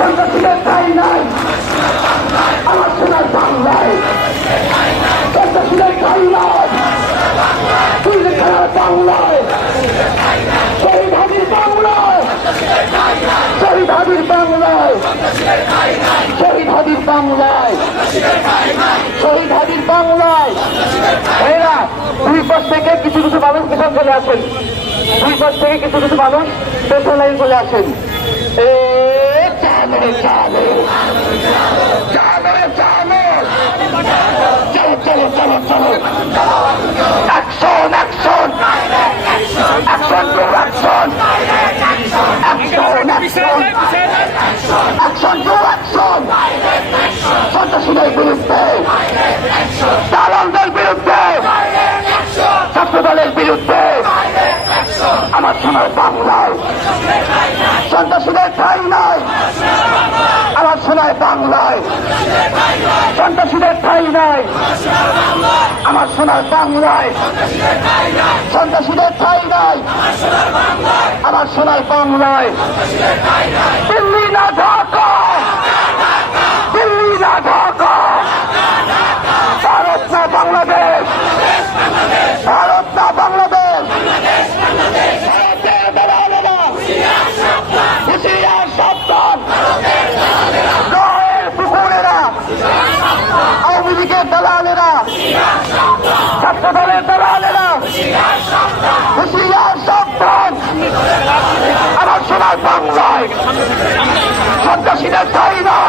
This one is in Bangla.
সন্ত্রাসীদের ঠাঁই নাই আমার সোনার বাংলায়, সন্ত্রাসীদের ঠাঁই নাই তুলে খেলার বাংলায়, শহীদ হাজির বাংলায়, শহীদ হাজির বাংলায়, শহীদ হাজির বাংলায়, শহীদ হাজির বাংলায়। এরা দুই পাশ থেকে কিছু কিছু মানুষ পেছন চলে আসেন, দুই পাশ থেকে কিছু কিছু মানুষ পেছন লাইন চলে আসেন। চলো চলো চলো চলো চলো চলো চলো action action action to action action action to action সন্ত্রাসীদের বিরুদ্ধে, দালালদের বিরুদ্ধে, ছাত্র দলের বিরুদ্ধে আমার সোনার বাংলায় সন্ত্রাসীদের ঠাঁই নাই আমার সোনার বাংলায়, সন্ত্রাসীদের ঠাঁই নাই আমার সোনার বাংলায়, সন্ত্রাসীদের ঠাঁই নাই আমার সোনার বাংলায়। দিল্লি না ঢাকা, দিল্লি না ঢাকা, ভারত না বাংলাদেশ, ভারত না বাংলাদেশ, হুঁশিয়ার সাবধান, নয়ের পুকুরেরা, আওয়ামী লীগের দালালেরা, ছাত্র দলের দালালেরা, হুঁশিয়ার সাবধান আমার সোনার বাংলায় সন্ত্রাসীদের ঠাঁই নাই